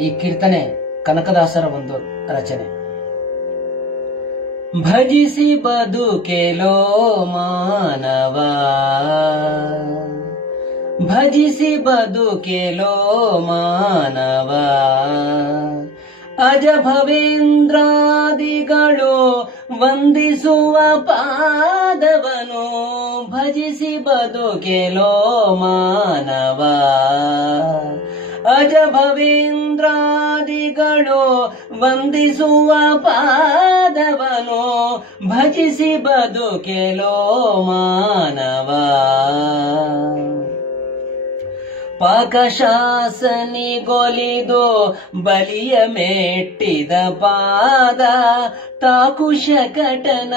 ಈ ಕೀರ್ತನೆ ಕನಕದಾಸರ ಒಂದು ರಚನೆ. ಭಜಿಸಿ ಬದುಕೆಲೋ ಮಾನವ. ಭಜಿಸಿ ಬದುಕೆಲೋ ಮಾನವ. ಅಜ ಭವೇಂದ್ರಾದಿಗಳು ವಂದಿಸುವ ಪಾದವನು. ಭಜಿಸಿ ಬದುಕೆಲೋ ಮಾನವ. ಅಜ ಭವೇಂದ್ರಾದಿಗಳು ವಂದಿಸುವ ಪಾದವನು ಭಜಿಸಿ ಬದುಕೆಲೋ ಮಾನವ. ಪಾಕಶಾಸನಿಗೊಲಿದು ಬಲಿಯ ಮೆಟ್ಟಿದ ಪಾದ ತಾಕುಶಕಟನ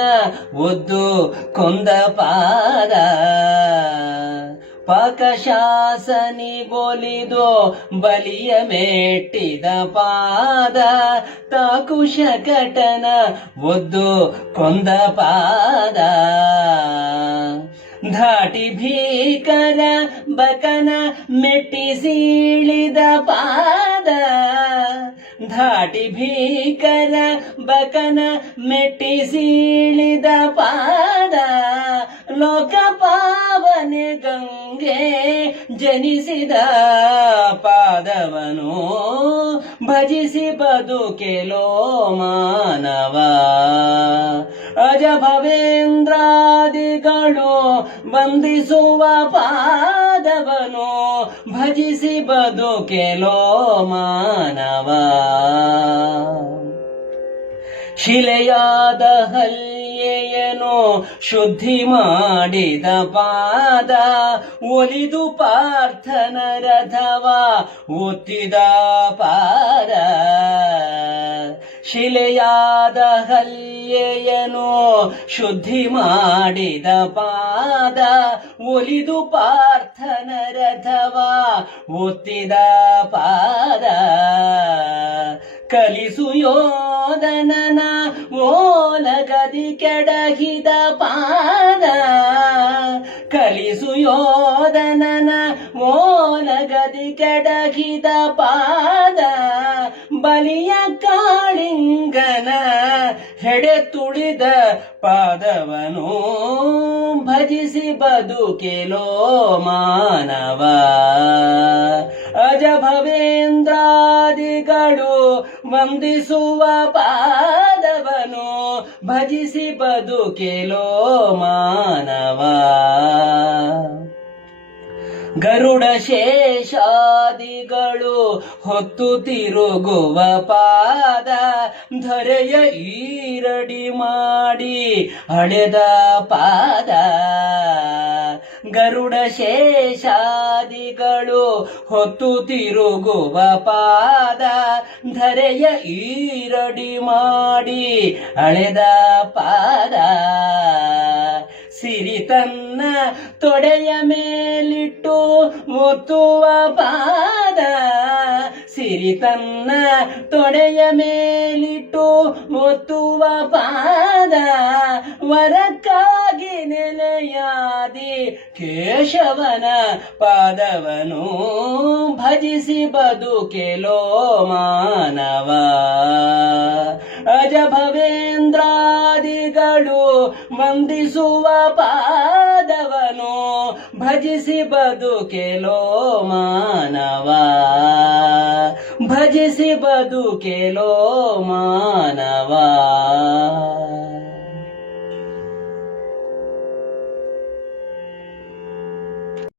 ಒದ್ದು ಕೊಂದ ಪಾದ. ಪಾಕಶಾಸನಿಗೊಲಿದು ಬಲಿಯ ಮೆಟ್ಟಿದ ಪಾದ ತಾಕುಶಕಟನ ಒದ್ದು ಕೊಂದ ಪಾದ. ಧಾಟಿ ಭೀಕರ ಬಕನ ಮೆಟ್ಟಿಸೀಳಿದ ಪಾದ. ಧಾಟಿ ಭೀಕರ ಬಕನ ಮೆಟ್ಟಿಸೀಳಿದ ಪಾದ. ಲೋಕ ಪಾವನೆ ಗಂಗೆ ಜನಿಸಿದ ಪಾದವನು. ಭಜಿಸಿ ಬದುಕೆಲೋ ಮಾನವ. ಅಜ ಭವೇಂದ್ರಾದಿಗಳು ವಂದಿಸುವ ಪಾದವನು. ಭಜಿಸಿ ಬದುಕೆಲೋ ಮಾನವ. ಶಿಲೆಯಾದ ಹಲ್ಯೆಯನು ಶುದ್ಧಿ ಮಾಡಿದ ಪಾದ, ಒಲಿದು ಪಾರ್ಥನ ರಥವ ಒತ್ತಿದ ಪಾದ ಶಿಲೆಯಾದ ಹಲ್ಯೆಯನು ಶುದ್ಧಿ ಮಾಡಿದ ಪಾದ, ಒಲಿದು ಪಾರ್ಥನ ರಥವ ಒತ್ತಿದ ಪಾದ ಕಲಿಸು ಯೋಧನನ ಓಲಗದಿ ಕೆಡಹಿದ ಪಾದ, ಕಲಿಸು ಯೋಧನನ ಓಲಗದಿ ಕೆಡಹಿದ ಪಾದ, ಬಲಿಯ ಕಾಳಿಂಗನ ಹೆಡೆ ತುಳಿದ ಪಾದವನು, ಭಜಿಸಿ ಬದುಕೆಲೋ ಮಾನವ. ಅಜ ಭವೇಂದ್ರಾದಿಗಳು ವಂದಿಸುವ ಪಾದವನು ಭಜಿಸಿ ಬದುಕೆಲೋ ಮಾನವ. ಗರುಡ ಶೇಷಾದಿಗಳು ಹೊತ್ತು ತಿರುಗುವ ಪಾದ ಧರೆಯ ಈರಡಿ ಮಾಡಿ ಹಳೆದ ಪಾದ. ಗರುಡ ಶೇಷಾದಿಗಳು ಹೊತ್ತು ತಿರುಗುವ ಪಾದ ಧರೆಯ ಈರಡಿ ಮಾಡಿ ಅಳೆದ ಪಾದ. ಸಿರಿ ತನ್ನ ತೊಡೆಯ ಮೇಲಿಟ್ಟು ಮುತ್ತುವ ಪಾದ. ಸಿರಿ ತನ್ನ ತೊಡೆಯ ಮೇಲಿಟ್ಟು ಮುತ್ತುವ ಪಾದ. ವರಕ್ಕಾಗಿ ನೆಲೆಯಾದಿ ಕೇಶವನ ಪಾದವನು ಭಜಿಸಿ ಬದುಕೆಲೋ ಮಾನವ. ಅಜ ಭವೇಂದ್ರಾದಿಗಳು ವಂದಿಸುವ ಪಾದವನು ಭಜಿಸಿ ಬದುಕೆಲೋ ಮಾನವ. ಭಜಿಸಿ ಬದುಕೆಲೋ ಮಾನವ.